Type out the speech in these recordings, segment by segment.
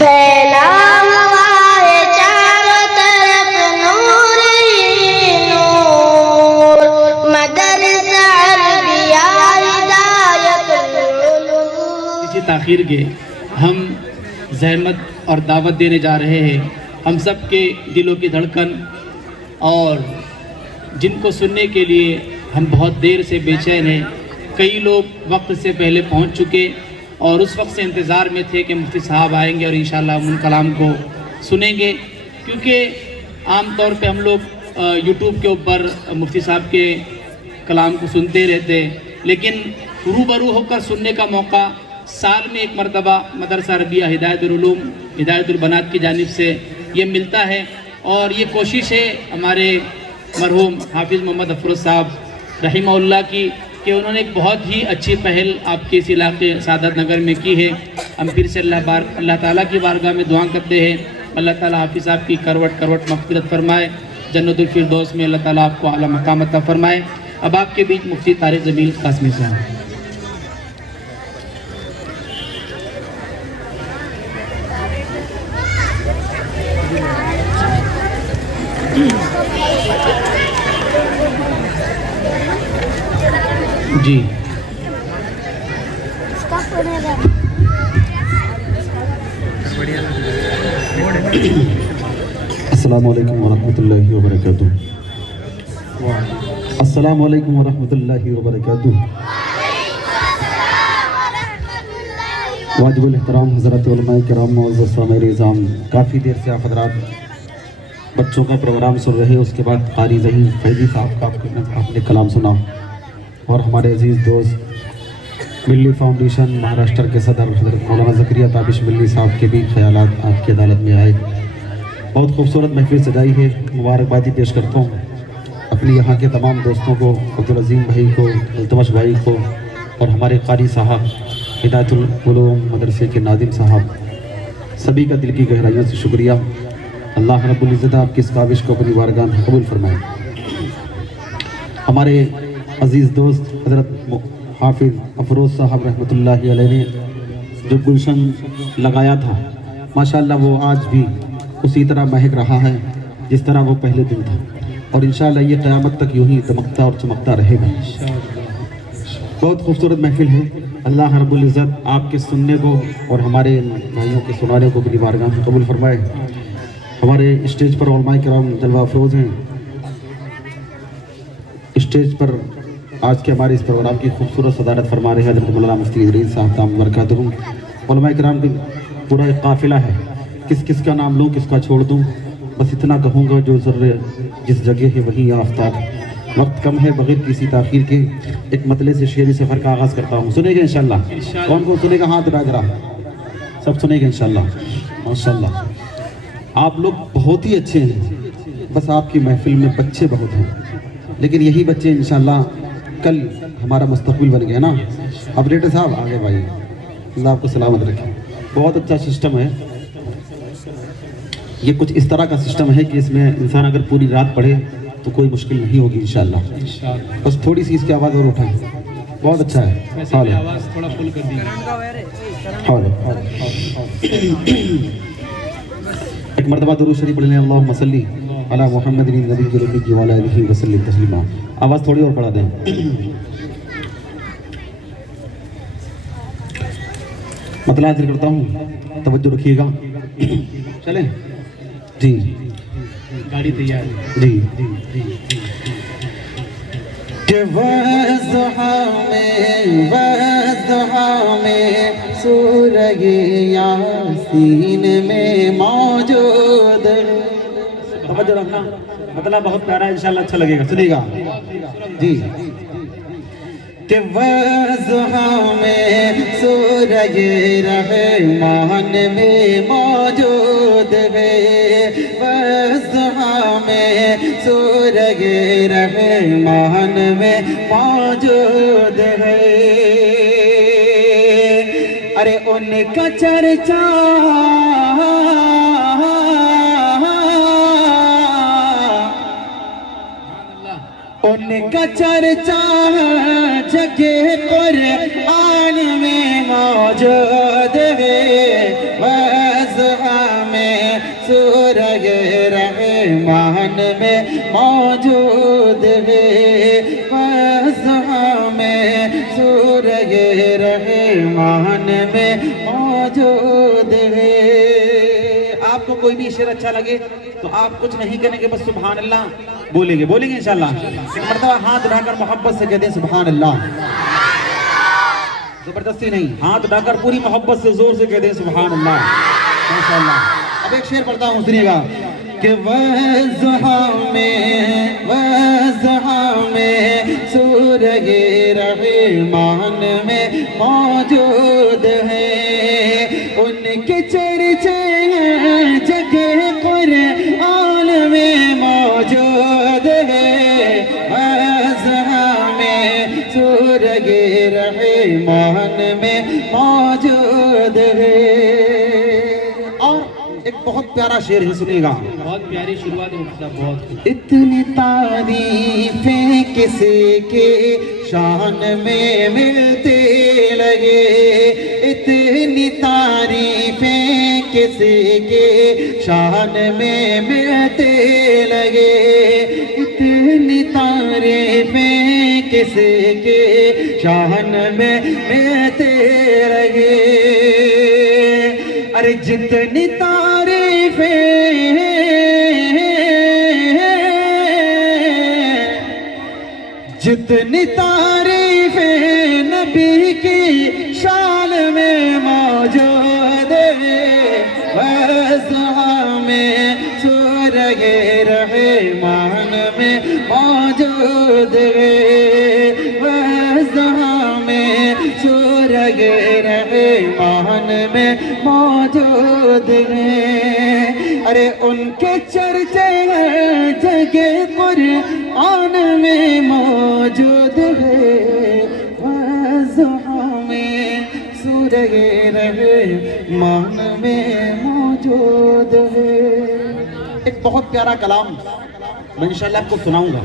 फैला हुआ है चारों तरफ नूर ही नूर, मदरसा अरबिया हिदायतुल उलूम। किसी ताखीर के हम ज़हमत और दावत देने जा रहे हैं, हम सब के दिलों की धड़कन और जिनको सुनने के लिए हम बहुत देर से बेचैन हैं। कई लोग वक्त से पहले पहुंच चुके और उस वक्त से इंतज़ार में थे कि मुफ्ती साहब आएंगे और इंशाअल्लाह उन कलाम को सुनेंगे, क्योंकि आम तौर पे हम लोग यूट्यूब के ऊपर मुफ्ती साहब के कलाम को सुनते रहते, लेकिन रूबरू होकर सुनने का मौका साल में एक मरतबा मदरसा अरबिया हिदायतुल उलूम हिदायतुल बनात की जानिब से ये मिलता है। और ये कोशिश है हमारे मरहूम हाफिज़ मोहम्मद अफरोज़ साहब रहीमहुल्लाह की कि उन्होंने एक बहुत ही अच्छी पहल आपके इस इलाके सादत नगर में की है। हम फिर से अल्लाह ताला की बारगाह में दुआ करते हैं, अल्लाह ताला हाफिज़ साहब की करवट करवट मग़फ़िरत फरमाए, जन्नतुल फिरदौस में अल्लाह ताला आपको आला मकाम अता फरमाए। अब आपके बीच मुफ्ती तारिक जमील कासमी साहब। जी अस्सलामु अलैकुम वरहमतुल्लाहि वबरकातुहू। अस्सलामु अलैकुम वरहमतुल्लाहि वबरकातुहू। वाजिबुल एहतराम हज़रत उलमाए किराम मुअज़्ज़ज़ सामिईन निज़ाम, काफ़ी देर से आप हज़रात बच्चों का प्रोग्राम सुन रहे, उसके बाद क़ारी ज़हीर फैज़ी साहब का आपने कलाम सुना और हमारे अजीज़ दोस्त मिल्ली फाउंडेशन महाराष्ट्र के सदर हज़रत मौलाना ज़करिया ताबिश मिल्ली साहब के भी ख़यालात आपकी अदालत में आए। बहुत खूबसूरत महफिल सजाई है, मुबारकबादी पेश करता हूँ अपने यहाँ के तमाम दोस्तों को, अब्दुल अज़ीम भाई को, इल्तमश भाई को और हमारे क़ारी साहब हिदायतुल उलूम मदरसे के नादिम साहब, सभी का दिल की गहराइयों से शुक्रिया। अल्लाह रब्बुल इज़्ज़त आपकी इस काविश को अपनी बारगाह में कबूल फरमाए। हमारे अज़ीज़ दोस्त हज़रत हाफिज़ अफरोज़ साहब रहमतुल्लाहि अलैह ने जो गुलशन लगाया था, माशाअल्लाह वो आज भी उसी तरह महक रहा है जिस तरह वो पहले दिन था, और इंशाअल्लाह ये क़यामत तक यूँ ही दमकता और चमकता रहेगा। बहुत खूबसूरत महफिल है। अल्लाह रब्बुल इज़्ज़त आपके सुनने को और हमारे भाइयों के सुनाने को अपनी बारगाह में कबूल फरमाए। हमारे स्टेज पर उलमाए किराम जलवा अफरोज़ हैं, स्टेज पर आज के हमारे इस प्रोग्राम की खूबसूरत सदारत फरमा रहे हैं हज़रत मौलाना मुफ्ती इदरीस साहब दामत बरकातुहू। उलमाए किराम की पूरा एक काफ़िला है, किस किस का नाम लूँ किसका छोड़ दूँ, बस इतना कहूँगा जो ज़र्रे जिस जगह है वहीं आफ्ताब। वक्त कम है, बग़ैर किसी ताख़ीर के एक मतले से शेरी सफ़र का आगाज़ करता हूँ। सुनेगा इंशाअल्लाह? कौन कौन सुनेगा? हाथ उठा जरा, सब सुनेगा इंशाअल्लाह। माशाअल्लाह आप लोग बहुत ही अच्छे हैं, बस आपकी महफिल में बच्चे बहुत हैं, लेकिन यही बच्चे इंशाअल्लाह कल हमारा मुस्तक़बिल बन गया ना। ऑपरेटर साहब आगे भाई, अल्लाह आपको सलामत रखे। बहुत अच्छा सिस्टम है ये, कुछ इस तरह का सिस्टम है कि इसमें इंसान अगर पूरी रात पढ़े तो कोई मुश्किल नहीं होगी इंशाअल्लाह। बस थोड़ी सी इसकी आवाज़ और उठाएं, बहुत अच्छा है। आवाज़ थोड़ा फुल कर दीजिए। एक मरतबा दुरूद शरीफ पढ़ लें, अल्लाहुम्मा सल्ली अला मुहम्मदिन नबिय्यिल उम्मी व अला आलिहि व सल्लिम तस्लीमा। आवाज़ थोड़ी और बढ़ा दें। मतलब जिक्र करता हूँ, तवज्जो रखिएगा। चलें जी, गाड़ी तैयार है। जी के वज़्हा में सूरज यासीन में मौजूद। तवज्जो रखना, मतलब बहुत प्यारा है, इंशाअल्लाह अच्छा लगेगा, सुनिएगा जी। के वज़्हा में सूरज रहमान में मौजूद है, वज़्हा में सूरज रहमान में मौजूद है। अरे उनका चर्चा उनका चर्चा जगह कुरान में मौजूद है, वज़्हा मौजूद है। आपको कोई भी शेर अच्छा लगे तो आप कुछ नहीं करेंगे, बस सुभान अल्लाह बोलेंगे इंशाल्लाह। एक मर्तबा हाथ उठाकर मोहब्बत से कहते हैं सुभान अल्लाह, जबरदस्ती नहीं, हाथ उठाकर पूरी मोहब्बत से जोर से कहते हैं सुभान अल्लाह, माशाअल्लाह। अब एक शेर पढ़ता हूँ, सुनिएगा कि वज़्हा में सूरज रहमान में मौजूद है, उनके चर्चे जगह कुरान में मौजूद है। वज़्हा में सूरज रहमान में मौजूद है। और एक बहुत प्यारा शेर है, सुनिएगा। बहुत प्यारी शुरुआत है, बहुत। इतनी तारीफें किसी के शान में मिलते लगे, इतनी तारीफें किसी के शान में मिलते लगे, इतनी तारीफें किसी के शान में मिलते लगे। अरे जितनी तारीफें जितनी तारीफें नबी की शान में मौजूद है, वज़्हा में सूरज रहमान में मौजूद है, वज़्हा में सूरज रहमान में मौजूद है। अरे उनके चर्चे जगह कुरान में मौजूद है, वज़्हा में सूरज रहमान में मौजूद है। एक बहुत प्यारा कलाम मैं इंशाल्लाह आपको सुनाऊंगा,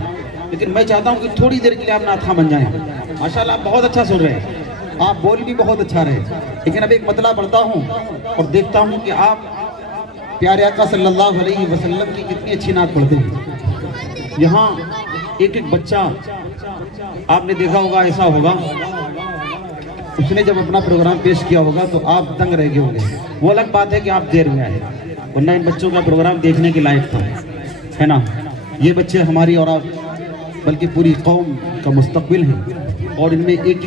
लेकिन मैं चाहता हूं कि थोड़ी देर के लिए आप नाथ खां बन जाएं। माशाल्लाह बहुत अच्छा सुन रहे हैं, आप बोल भी बहुत अच्छा रहे, लेकिन अब एक मतला पढ़ता हूं और देखता हूं कि आप प्यारे आका सल्लल्लाहु अलैहि वसल्लम की कितनी अच्छी नात पढ़ते हैं। यहाँ एक एक बच्चा आपने देखा होगा, ऐसा होगा उसने जब अपना प्रोग्राम पेश किया होगा तो आप दंग रह गए होंगे। वो अलग बात है कि आप देर में आए, वरना इन बच्चों का प्रोग्राम देखने के लायक था, है ना। ये बच्चे हमारी और आप बल्कि पूरी कौम का मुस्तकबिल हैं, और इनमें एक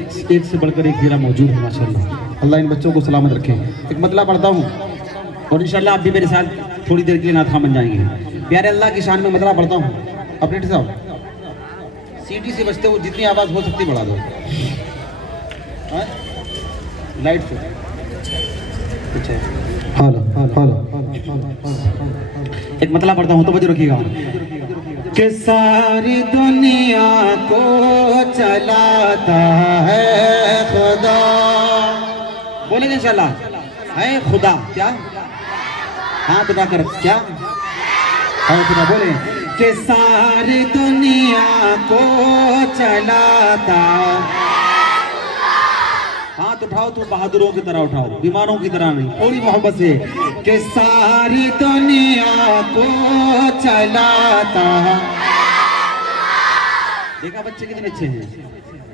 से बढ़कर एक हीरा मौजूद है माशाल्लाह। अल्लाह इन बच्चों को सलामत रखे। एक मतला पढ़ता हूँ और इंशाल्लाह आप भी मेरे साथ थोड़ी देर के लिए नाथ खां बन जाएंगे। प्यारे अल्लाह की शान में मतला पढ़ता हूँ। अपने साहब सीटी से बचते हो, जितनी आवाज़ हो सकती बढ़ा दो, लाइट से। हेलो एक मतला पढ़ता हूँ तो बज रखिएगा कि सारी दुनिया को चलाता है खुदा। बोलेंगे इंशाल्लाह, है खुदा क्या? हाथ उठाकर क्या? हाँ खुदा बोले कि सारी दुनिया को चलाता। हाथ उठाओ तो बहादुरों की तरह उठाओ, बीमारों की तरह नहीं, थोड़ी मोहब्बत से। कि सारी दुनिया को चलाता। देखा बच्चे कितने अच्छे हैं,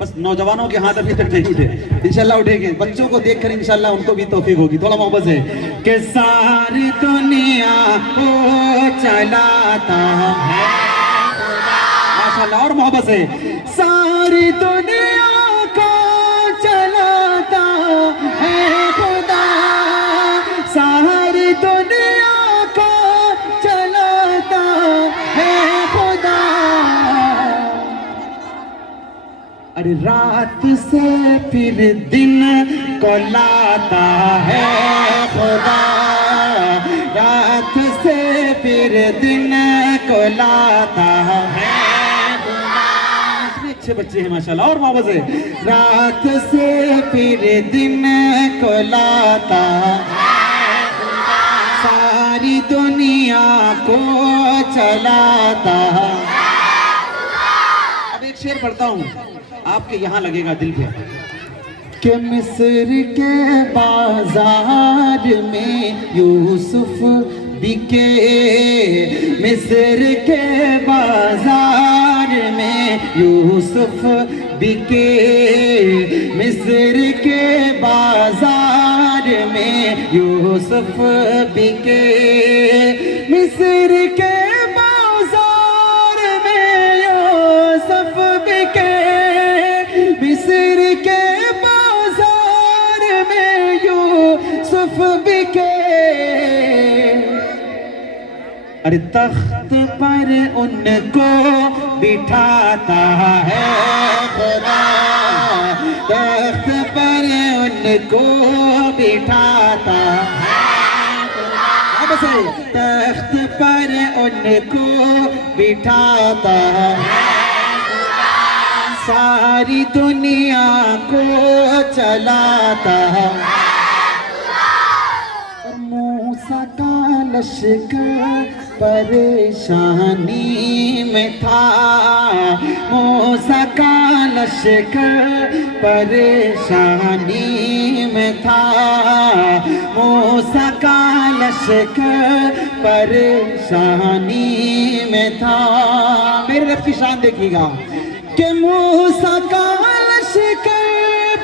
बस नौजवानों के हाथ अभी तक नहीं उठे, इंशाल्लाह उठेंगे। बच्चों को देखकर इंशाल्लाह उनको भी तौफीक होगी, थोड़ा मोहब्बत से। कि सारी दुनिया को चलाता है माशाल्लाह, और मोहब्बत से। सारी दुनिया को चलाता है खुदा, सारी दुनिया को चलाता है खुदा। अरे रात से फिर दिन को लाता है खुदा, रात से फिर दिन को लाता है खुदा। इतने अच्छे बच्चे हैं माशाल्लाह, और मोहब्बत से। रात से फिर दिन को लाता है खुदा, सारी दुनिया को चलाता है। अब एक शेर पढ़ता हूँ, आपके यहाँ लगेगा दिल पे। कि मिस्र के बाजार में यूसुफ बिके, मिस्र के बाजार में यूसुफ बिके, मिस्र के बाजार में यूसुफ बिके, मिस्र के बाजार में यूसुफ बिके, मिस्र के बाजार में यूसुफ बिके। अरे तख्त पर उनको बिठाता है खुदा, तख्त पर उनको बिठाता है खुदा, तख्त पर उनको बिठाता है, सारी दुनिया को चलाता है। मूसा का लश्कर परेशानी में था, मूसा का लश्कर परेशानी में था, मूसा का लश्कर परेशानी में था। मेरे रब की शान देखिएगा कि मूसा का लश्कर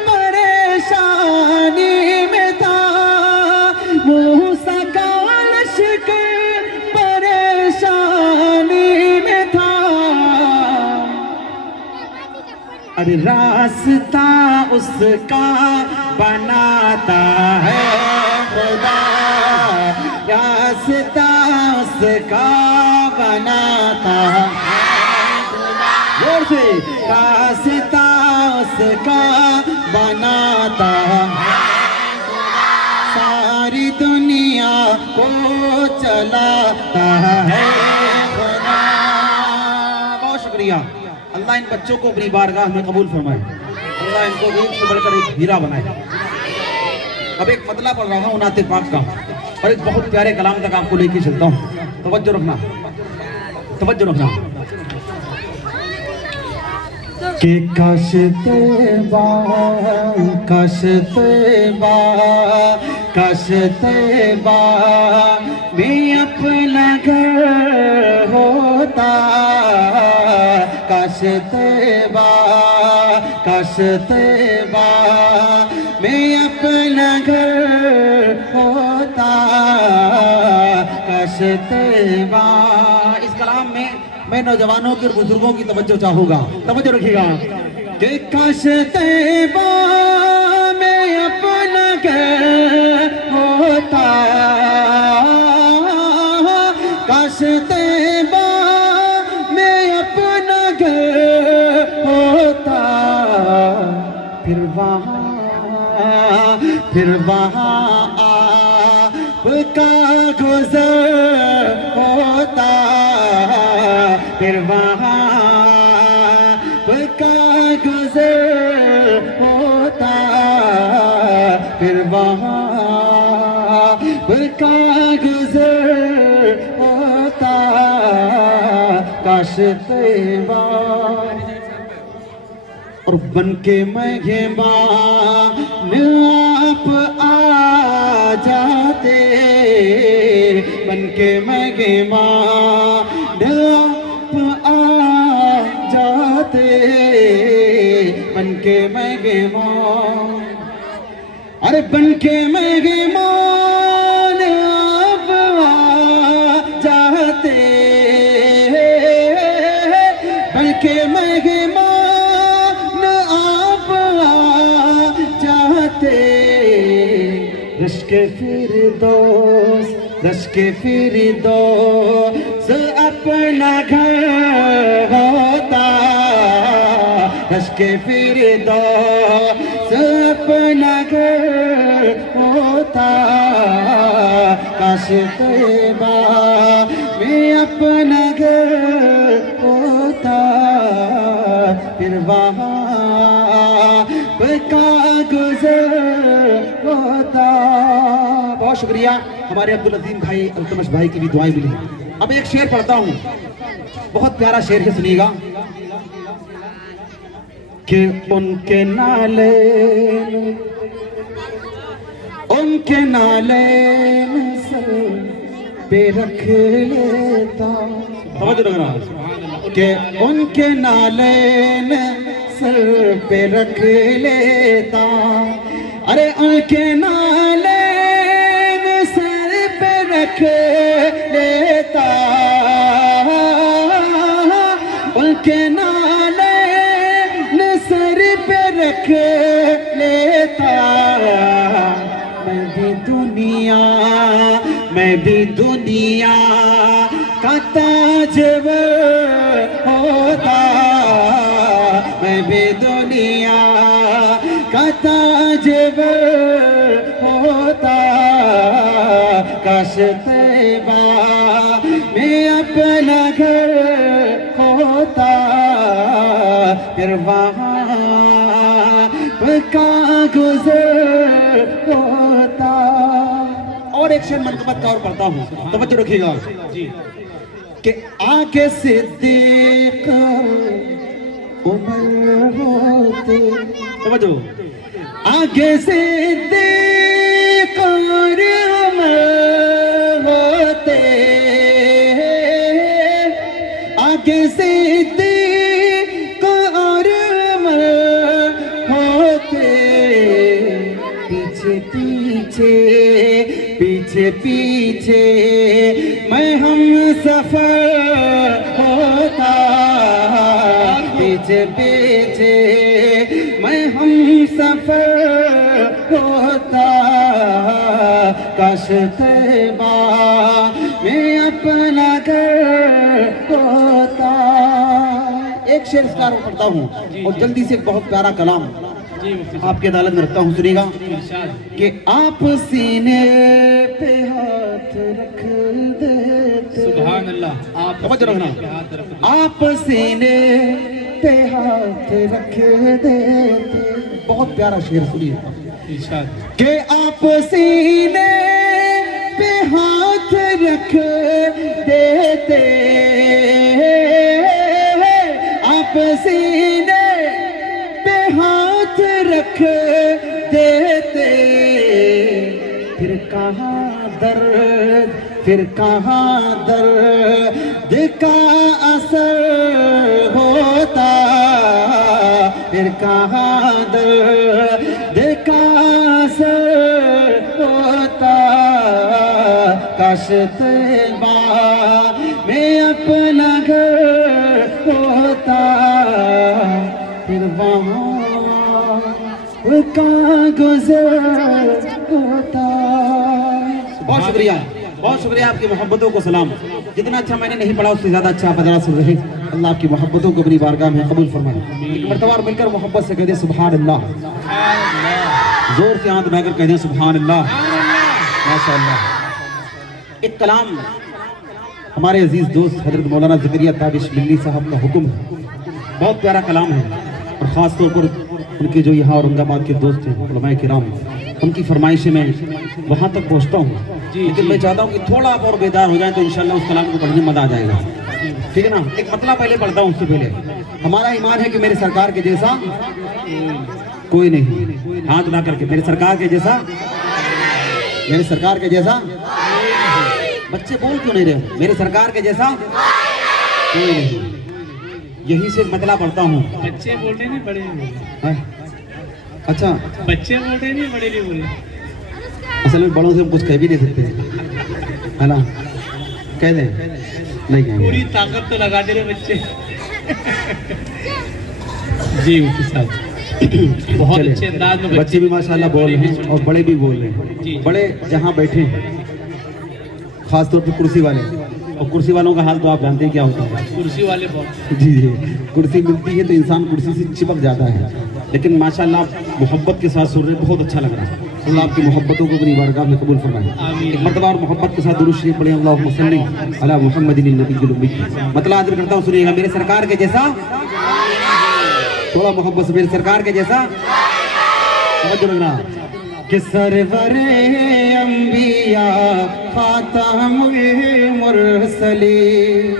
परेशानी में था, मूसा का लश्कर परेशानी में था। अरे रास्ता उसका बनाता है खुदा, रास्ता उसका बनाता है खुदा, से रास्ता उसका बनाता है, सारी दुनिया को चलाता है खुदा। बहुत शुक्रिया। अल्लाह इन बच्चों को अपनी बारगाह में कबूल फरमाए, अल्लाह इनको एक से बढ़कर एक हीरा बनाए। अब एक मतला पढ़ रहा हूँ नाते पाक का और एक बहुत प्यारे कलाम तक आपको लेके चलता हूँ। तवज्जो रखना, तवज्जो रखना। कि काश तैबा, काश तैबा, काश तैबा में अपना घर होता, काश तैबा, काश तैबा में अपना घर होता, काश तैबा। इस कलाम में मैं नौजवानों के और बुजुर्गों की तवज्जो चाहूंगा, तवज्जो रखिएगा कि काश तैबा में अपना घर होता, काश तैबा में अपना घर होता, फिर वहाँ आपका गुज़र होता, फिर वहाँ आपका गुज़र होता, फिर वहाँ आपका गुज़र होता, काश तैबा। और बन के मेहमान आप आ जाते, बन के मेहमान आप आ जाते, बन के मेहमान, अरे बन के मेहमान आप आ जाते, बन के मेहमान रश्के फिरदौस, रश्के फिरदौस अपना घर होता, रश्के फिरदौस अपना घर होता, काश तैबा में अपना घर होता, फिर वहाँ का गुज़र होता। बहुत शुक्रिया। हमारे अब्दुल अजीम भाई, अल्तमश भाई की भी दुआएं मिली। अब एक शेर पढ़ता हूँ, बहुत प्यारा शेर है, सुनिएगा कि उनके नाले, उनके नाले सर पे रख लेता, कि उनके नाले सर पे रख लेता, अरे उनके नाले रख लेता, उनके नाले सर पे रख लेता। मैं भी दुनिया का ताजवर होता, मैं भी दुनिया का ताजवर होता। काश तैबा में अपना घर होता, फिर वहाँ का गुजर होता। और एक शेर मनकबत का और पढ़ता हूँ, तवज्जो रखिएगा कि आगे सिद्दीक उमर होते, तवज्जो, आगे सिद्दीक और उमर होते, आगे सिद्दीक और उमर होते, पीछे पीछे पीछे पीछे मैं हम सफर होता, पीछे पीछे मैं हम सफर होता। काश तैबा में अपना घर होता। एक शेर इसका पढ़ता हूँ और जल्दी से, बहुत प्यारा कलाम आपके अदालत में रखता हूँ, सुनिएगा कि आप सीने पे हाथ रख देते, सुभान अल्लाह, आप रखना, आप सीने पे हाथ रख देते। बहुत प्यारा शेर सुनिए कि आप सीने पे हाथ रख देते, आप सीने पे हाथ रख देते, फिर कहाँ दर्द, फिर कहाँ दर्द का असर होता, फिर कहाँ दर्द का असर होता। काश तैबा में अपना घर होता, फिर वहाँ का गुजर होता। बहुत शुक्रिया, बहुत शुक्रिया, आपकी मोहब्बतों को सलाम। जितना अच्छा मैंने नहीं पढ़ा उससे ज्यादा अच्छा आप हज़रात सुन रहे। अल्लाह आपकी मोहब्बतों को अपनी बारगाह में कबूल फरमाए। एक मर्तबा मिलकर मोहब्बत से कह दे सुभान अल्लाह, जोर से हाथ उठाकर कह दे सुभान अल्लाह, माशाअल्लाह। एक कलाम हमारे अजीज दोस्त हजरत मौलाना ज़करिया ताबिश मिल्ली साहब का हुक्म है, बहुत प्यारा कलाम है, और ख़ास तौर पर उनके जो यहाँ औरंगाबाद के दोस्त हैं उलमाए किराम, उनकी फरमाइश में वहाँ तक पहुँचता हूँ। लेकिन मैं चाहता हूँ कि थोड़ा आप और बेदार हो जाए तो इंशाल्लाह उस कलाम को पढ़ने में मजा आ जाएगा, ठीक है ना। एक मतला पहले पढ़ता हूँ, उससे पहले हमारा ईमान है कि मेरे सरकार के जैसा कोई नहीं, हाथ उठा करके, मेरे सरकार के जैसा, मेरे सरकार के जैसा, बच्चे बोल क्यों नहीं रहे, मेरे सरकार के जैसा कोई नहीं। यही से मतला पढ़ता हूँ। बच्चे बोल रहे नहीं, बड़े बोल, अच्छा बच्चे बोल रहे नहीं, बड़े नहीं बोल। असल में बड़ों से हम कुछ कह भी नहीं सकते, है ना, कह दें नहीं कहेंगे, पूरी ताकत तो लगा दे रहे बच्चे। जी मुफ्ती साहब बहुत अच्छे अंदाज में बच्चे भी माशाल्लाह बोल रहे हैं और बड़े भी बोल रहे हैं। बड़े जहाँ बैठे हैं, खास तौर पर कुर्सी वाले, और कुर्सी वालों का हाल तो आप जानते हैं क्या होता है, कुर्सी वाले बहुत, जी जी, कुर्सी मिलती है तो इंसान कुर्सी से चिपक जाता है, लेकिन माशाल्लाह मोहब्बत के साथ सुन रहे, बहुत अच्छा लग रहा है। अल्लाह आपकी मोहब्बतों को अपनी बारगाह में कबूल फरमाए। एक मर्तबा और मोहब्बत के साथ दुरूद शरीफ पढ़े, अल्लाहुम्मा सल्ली अला मुहम्मदिन नबील उम्मी। मतलब हाजिर करता हूँ, सुनिएगा, मेरे सरकार के जैसा, थोड़ा मोहब्बत से, मेरे सरकार के जैसा, समझ रखना कि सरवरे अंबिया खातमुल मुरसलीन,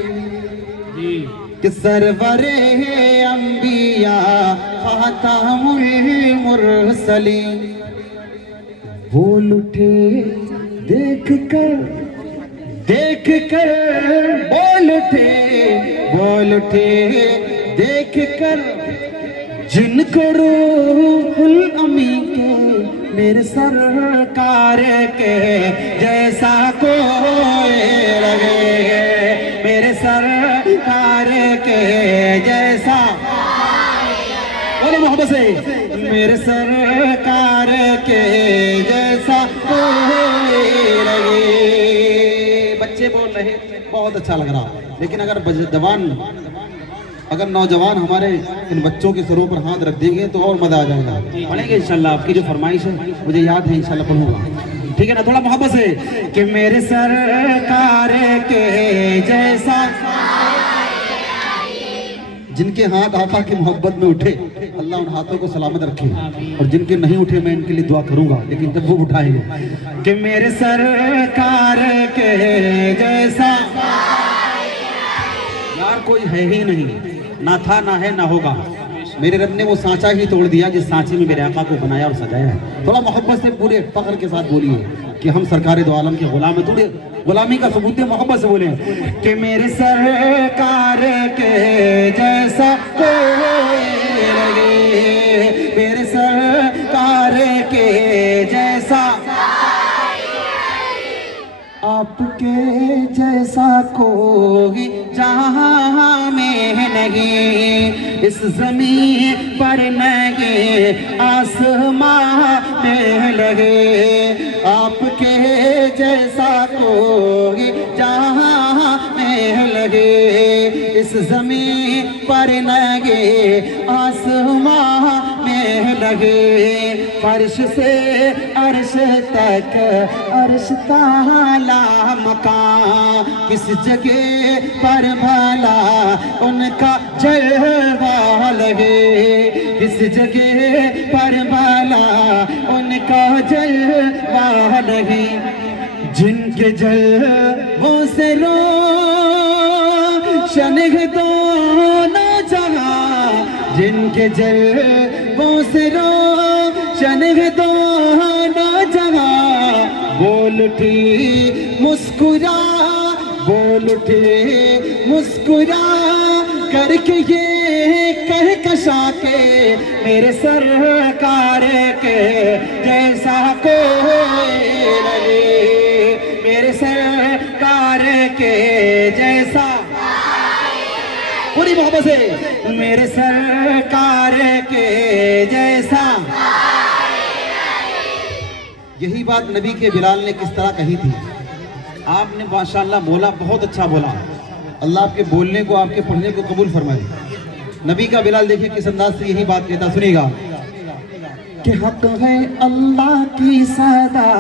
कि सरवरे अंबिया खातमुल मुरसलीन, बोल उठे देख कर बोल उठे देख कर, जिनको रूहुल अमी के मेरे सरकार के जैसा कोई मेरे सरकार के जैसा कोई नहीं। बच्चे बोल रहे, बहुत अच्छा लग रहा। लेकिन अगर नौजवान हमारे इन बच्चों के सरों पर हाथ रख देंगे तो और मजा आ जाएगा। पढ़ेंगे इंशाल्लाह। आपकी जो फरमाइश है मुझे याद है, इंशाल्लाह पढ़ूंगा। ठीक है ना? थोड़ा मोहब्बत से कि मेरे सरकार के जैसा, जिनके हाथ आका की मोहब्बत में उठे अल्लाह उन हाथों को सलामत रखे, और जिनके नहीं उठे मैं इनके लिए दुआ करूंगा, लेकिन जब वो उठाएंगे कि मेरे सरकार के जैसा यार कोई है ही नहीं, ना था ना है ना होगा। मेरे रब ने वो सांचा ही तोड़ दिया जिस सांचे में मेरे आका को बनाया और सजाया है। थोड़ा मोहब्बत से पूरे फख्र के साथ बोलिए कि हम सरकार दो आलम के गुलाम हैं। थोड़े गुलामी का सबूत है, मोहब्बत से बोले कि मेरे सरकार के जैसा कोई लगे, मेरे सरकार के जैसा, आपके जैसा कोई जहां में नहीं, इस जमीन पर नहीं आसमां में लगे। आपके जैसा कोई जहां में लगे, इस जमीन पर लगे आसमां में लगे। फर्श से अर्श तक अर्श ताला मकान, किस जगह पर भला उनका जलवा लगे, किस जगह पर भला उनका जलवा लगे। जिनके जलवों से रोशन है दोनों जहां, जिनके जलवों से रोशन है दोनों जहां। बोल उठी मुस्कुरा, बोल उठी मुस्कुरा करके ये कह कशा के, मेरे सरकार के जैसा कोई नहीं, मेरे सरकार के जैसा। पूरी मोहब्बत से मेरे सरकार के जैसा। यही बात नबी के बिलाल ने किस तरह कही थी। आपने माशाअल्लाह बोला, बहुत अच्छा बोला। अल्लाह आपके बोलने को, आपके पढ़ने को कबूल फरमाए। नबी का बिलाल देखिए किस अंदाज से यही बात कहता, सुनिएगा कि हक है अल्लाह की सदा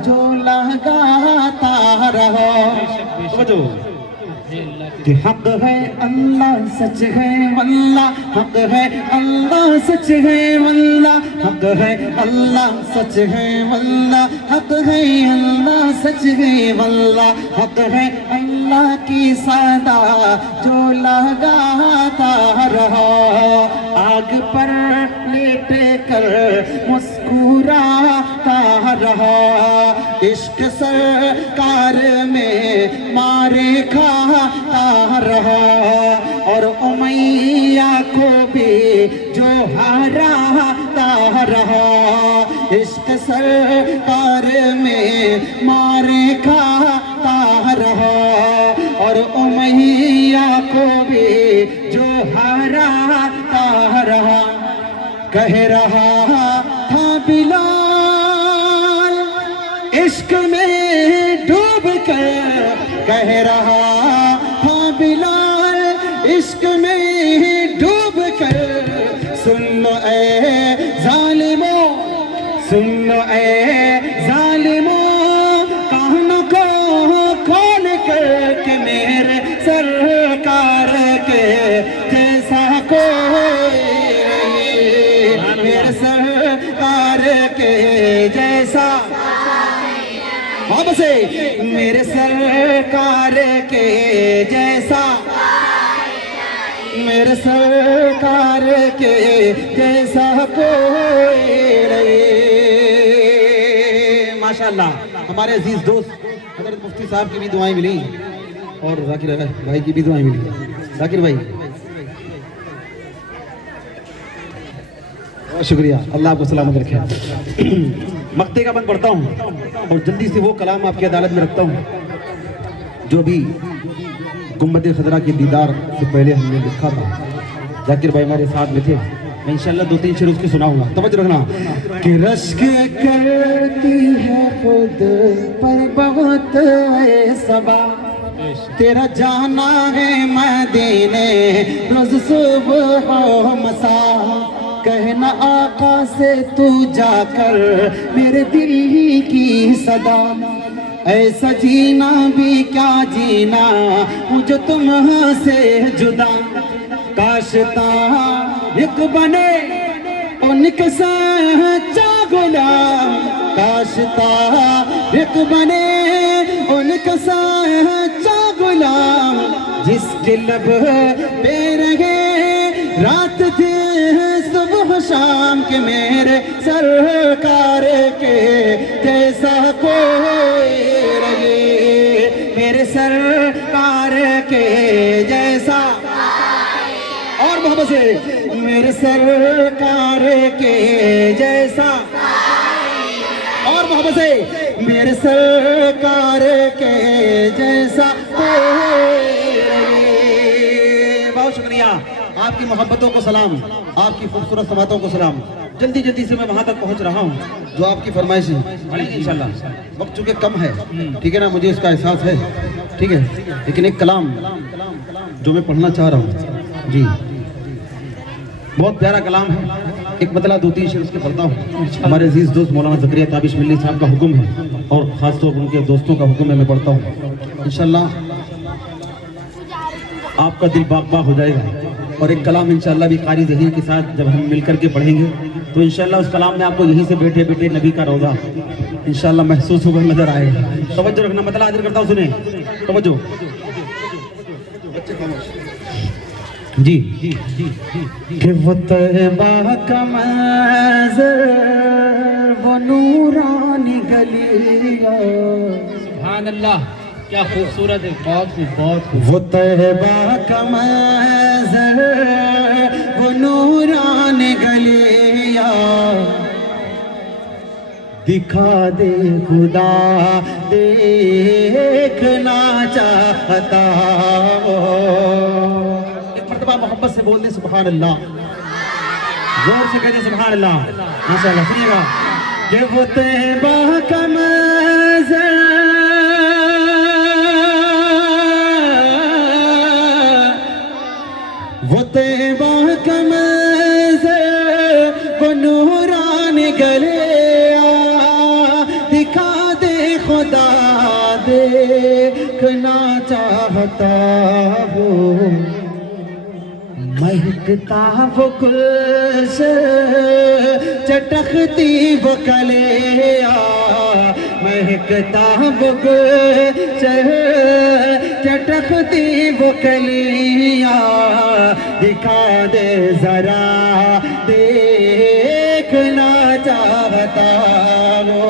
जो लगाता रहो। समझो कि हक है अल्लाह सच है वल्लाह, हक है अल्लाह सच है वल्लाह, हक है अल्लाह सच है वल्लाह, हक है अल्लाह सच है वल्लाह, हक है अल्लाह की सदा जो लगाता रहा। आग पर लेट कर मुस्कुराता रहा, इश्क सरकार में मारे खाता रहा, और उमैया को भी जो हराता रहा। इश्क सरकार में मारे खाता रहा, और उमैया को भी जो हराता रहा। कह रहा था बिलाल इश्क में डूब कर, कह रहा था बिलाल इश्क में डूब कर। सुन लो ए जालिमों, सुन लो ए जालिमों, कानों को खोल कर के मेरे सरकार के जैसा कोई नहीं, मेरे सरकार के जैसा। वापस से मेरे सरकार के जैसा, मेरे सरकार के जैसा कोई नहीं। माशाअल्लाह हमारे अजीज दोस्त हज़रत मुफ्ती साहब की भी दुआएं मिली, और जाकिर भाई की भी दुआएं मिली। जाकिर भाई बहुत शुक्रिया, अल्लाह आपको सलामत रखे। मक्ते का बंद पढ़ता हूँ और जल्दी से वो कलाम आपकी अदालत में रखता हूँ जो भी गुम्बद खजरा के दीदार से पहले हमने लिखा था। जाकिर भाई हमारे साथ में थे। मैं इंशाल्लाह 2-3 शेर उसकी सुनाऊंगा, तवज्जो रखना। कि रश्क करती है खुद पर बहुत सबा, तेरा जाना है मदीने रोज सुबह हो मसा, कहना आका से तू जाकर मेरे दिल की सदा, ऐसा जीना भी क्या जीना मुझे तुमसे जुदा, काशता एक बने उनके सच्चा गुलाम, काशता एक बने उनका सच्चा गुलाम, जिसके लब पे रहे रात दिन सुबह शाम के मेरे सरकार के जैसा कोई रहे, मेरे सरकार के जैसा, और मोहब्बत से मेरे सरकार के जैसा, और मोहब्बत से मेरे सरकार के जैसा कोई रहे। बहुत शुक्रिया, आपकी मोहब्बतों को सलाम, आपकी खूबसूरत समातों को सलाम। जल्दी जल्दी से मैं वहां तक पहुंच रहा हूं जो आपकी फरमाइश है, पढ़ेंगे इंशाल्लाह। वक्त चूंकि कम है, ठीक है ना, मुझे इसका एहसास है, ठीक है, लेकिन एक कलाम जो मैं पढ़ना चाह रहा हूँ जी, बहुत प्यारा कलाम है। एक मतलब 2-3 शेर उसके पढ़ता हूँ। हमारे अजीज दोस्त मौलाना ज़करिया ताबिश मिल्ली साहब का हुक्म है और ख़ासतौर पर उनके दोस्तों का हुक्म है, मैं पढ़ता हूँ। इंशाल्लाह आपका दिल बाग बाग हो जाएगा, और एक कलाम इंशाल्लाह भी कारी ज़हीर के साथ जब हम मिल करके पढ़ेंगे तो इंशाल्लाह उस कलाम में आपको यहीं से बैठे बैठे नबी का रोज़ा इंशाल्लाह महसूस होकर नजर आएगा। तवज्जो रखना, मतलब हाजिर करता हूँ, सुने तवज्जो जी। कि वो तैबा का मंज़र, वो नूरानी गलियां, सुभान अल्लाह, क्या खूबसूरत है, बहुत वो तैबा का मंज़र, वो नूरानी गलियां, दिखा दे खुदा देखना चाहता हो। मोहब्बत से बोल दे सुभान अल्लाह, जोर से कहते सुभान अल्लाह, माशाअल्लाह। सुनिएगा कि वो तैबा का मंज़र, वो तैबा का मंज़र, वो नूरानी गलियां, दिखा दे खुदा देखना चाहता हूँ, महकता वो गुलशन चटकती वो कलियां, महकता वो गुलशन चटकती वो कलियां, दिखा दे जरा देखना चाहता वो,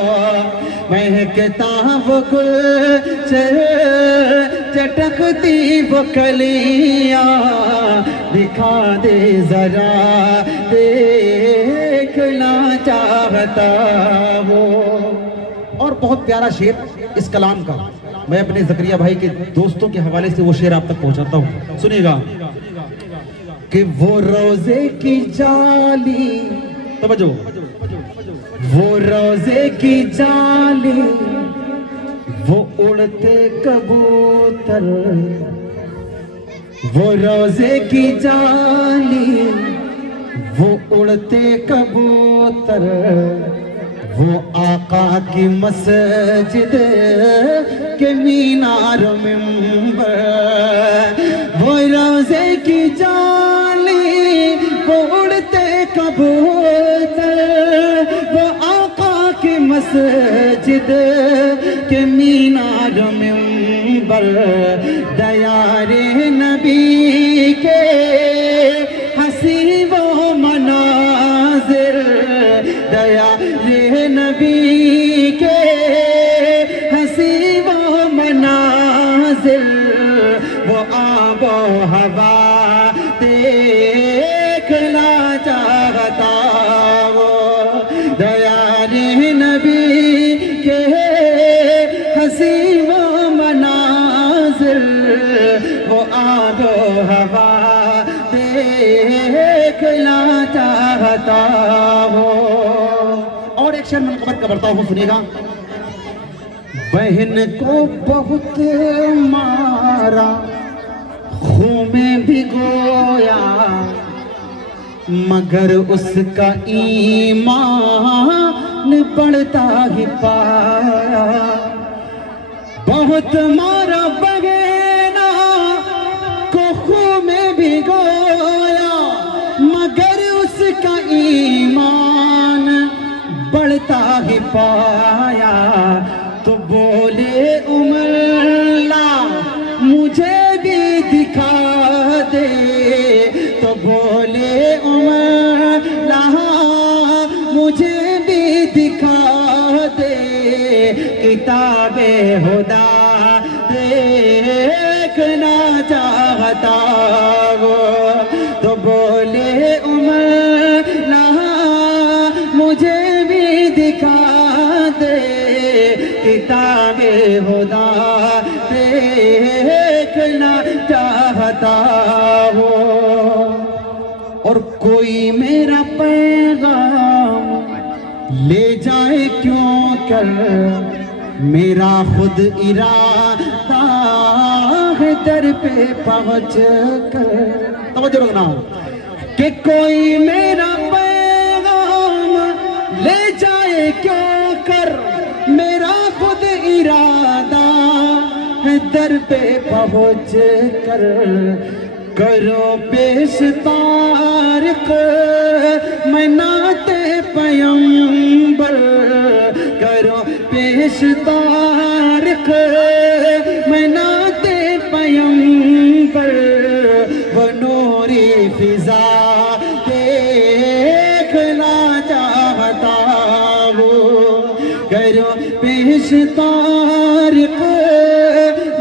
महकता वो गुलशन चटकती वो कलियां, दिखा दे जरा देखना चाहता हो। और बहुत प्यारा शेर इस कलाम का, मैं अपने ज़करिया भाई के दोस्तों के हवाले से वो शेर आप तक पहुंचाता हूँ, सुनिएगा। कि वो रोजे की जाली, तवज्जो, वो रोजे की जाली, वो उड़ते कबूतर, वो रोजे की जाली, वो उड़ते कबूतर, वो आका की मस्जिद के मीनार मिंबर, वो रोजे की जाली, वो उड़ते कबूतर, वो आका की मस्जिद के मीनार मिंबर, दयारे नबी के हंसी वो मनाजिर, दयारे नबी के हंसी वो मनाजिर, वो आबो हवा देखना चाहता वो, दयारे नबी के हंसी वो मनाजिर, वो आबो हवा देखना चाहता चाहता हो। और एक शेर मनक़बत का बढ़ता हूँ, सुनिएगा। बहन को बहुत मारा, खून में भिगोया, मगर उसका ईमान बढ़ता ही पाया। बहुत मारा बहना को खून में भिगोया, मगर उसका ईमान बढ़ता ही पाया। तो बोले उमरला मुझे भी दिखा दे, तो बोले उमरला मुझे भी दिखा दे, किताबे खुदा देखना चाहता वो। तो बोले उमरला मुझे भी दिखा दे, किताबे खुदा देखना चाहता हो। और कोई मेरा पैगाम ले जाए क्यों कर, मेरा खुद इरादा है दर पे पहुंच कर। तवज्जो रखना कि कोई मेरा पैगाम ले जाए क्यों कर, मेरा खुद इरादा है दर पे पहुंच कर। करो पेश तारिक मैं नाते पैगंबर, करो पेश तारिक मैं नाते पैगंबर। वो नूरी फिजा देखना चाहता वो, करो पेश तारिक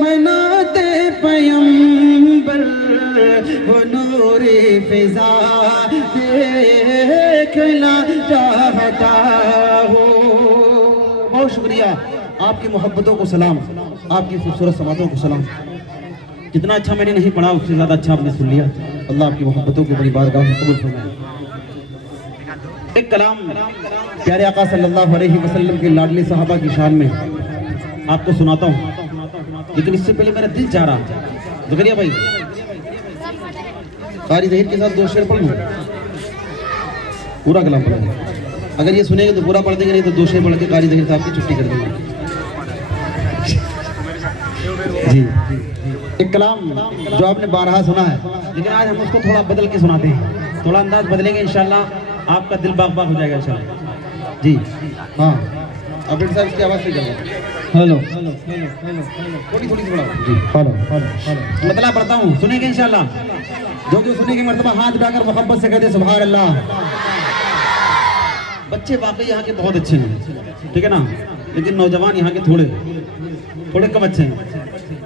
मनाते पैगंबर। वो नूरी फिजा देखना चाहता हो। बहुत शुक्रिया, आपकी मोहब्बतों को सलाम, आपकी खूबसूरत समातों को सलाम। जितना अच्छा मैंने नहीं पढ़ा उससे ज़्यादा अच्छा आपने सुन लिया। अल्लाह आपकी मोहब्बतों को बड़ी बारगाह में कबूल फरमाए। एक कलाम प्यारे आका सल्लल्लाहु अलैहि वसल्लम के लाडली साहबा की शान में आपको सुनाता हूँ, लेकिन इससे पहले मेरा दिल चाह रहा ज़करिया भाई कारी ज़हीर के साथ 2 शेर पढ़ लूँ, पूरा कलाम पढ़ेंगे। अगर ये सुनेंगे तो पूरा पढ़ देंगे, नहीं तो 2 शेर पढ़ के कारी ज़हीर साहब की छुट्टी कर देंगे। जी, एक कलाम जो आपने बारहा सुना है, लेकिन आज हम उसको थोड़ा बदल के सुनाते हैं, थोड़ा अंदाज बदलेंगे, इंशाल्लाह आपका दिल बाग बाग हो जाएगा इंशाल्लाह। जी हाँ, अब साहब इसकी आवाज़ से चलो। हेलो हेलो हेलो हेलो थोड़ी थोड़ी सी बढ़ाओ। जी हेलो हेलो हेलो मतलब पढ़ता हूँ, सुनेंगे इंशाल्लाह। जो सुनने की मर्तबा हाथ उठाकर मोहब्बत से कहते सुभान अल्लाह। बच्चे वाकई यहाँ के बहुत अच्छे हैं, ठीक है ना, लेकिन नौजवान यहाँ के थोड़े कम अच्छे हैं।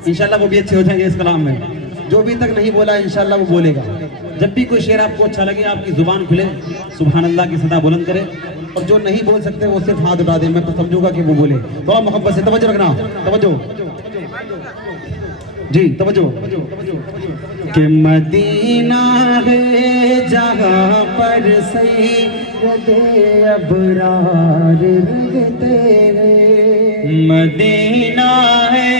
इंशाल्लाह वो भी अच्छे हो जाएंगे इस कलाम में। जो भी तक नहीं बोला इंशाल्लाह वो बोलेगा। जब भी कोई शेर आपको अच्छा लगे, आपकी जुबान खुले, सुभान अल्लाह की सदा बुलंद करे, और जो नहीं बोल सकते वो सिर्फ हाथ उठा दे, मैं तो समझूंगा कि वो बोले। थोड़ा मोहब्बत से तवज्जो रखना, तवज्जो जी, तवज्जो। कि मदीना है जहाँ पर सैयदे अबरार रहते हैं, मदीना है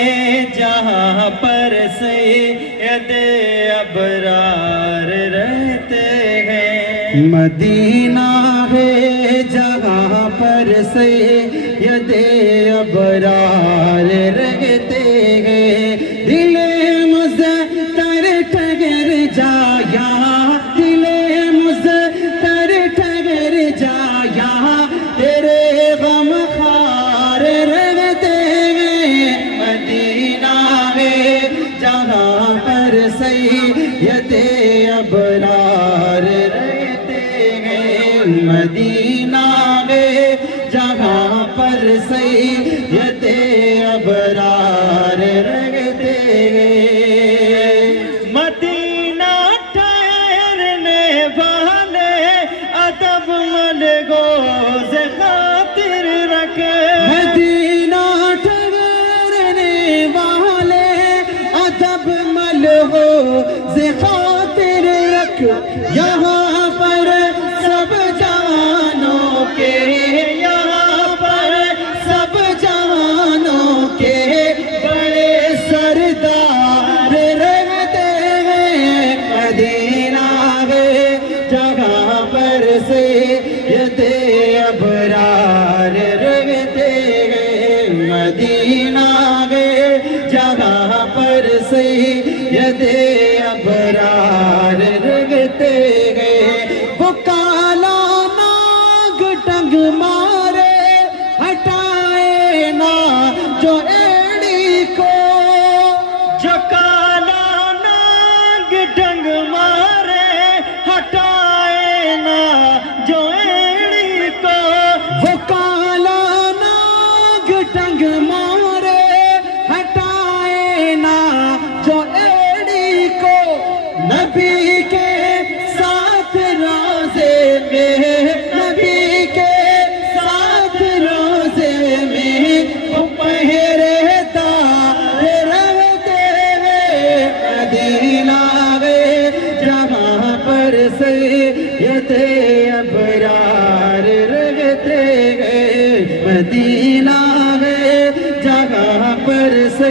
जहाँ पर सैयदे अबरार रहते हैं, मदीना है जहाँ पर सैयदे अबरार रहते हैं। दिले मुज़्तर ठगर जाया, दिले मुज़तर ठगर जाया, तेरे गम खार रहते हैं, मदीना है जहाँ पर सैयदे अबरार रहते हैं, मदीना है जहाँ पर सैयदे अबरार रहते हैं। मदीना ठहरने वाले अदब मलगोज़ खातिर रखे, मदीना ठहरने वाले अदब मलगोज़ खातिर रख, यहाँ पर सब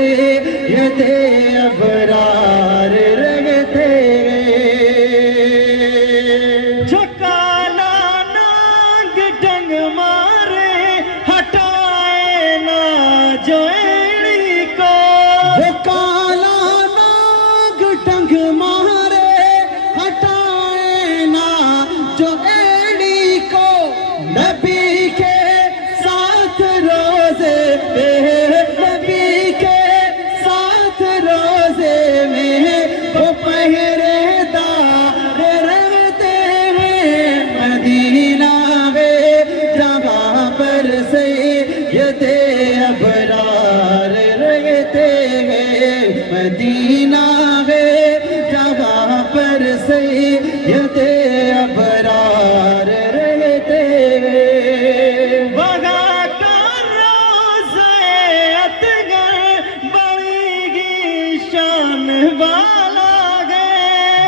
सैयद अबरार रहते झकाला नाग डंग मारे हटाए ना जो एड़ी को वो काला नाग डंग मारे हटाए ना जो एड़ी को नबी के साथ रोजे नबी के साथ रोजे में वो पहरेदार रहते हैं मदीना में जहाँ पर सैयद अबरार रहते हैं मदीना में जहाँ पर सैयद अबरार रहते हैं वगा का रोज़े अतगर बड़ी शान वाला है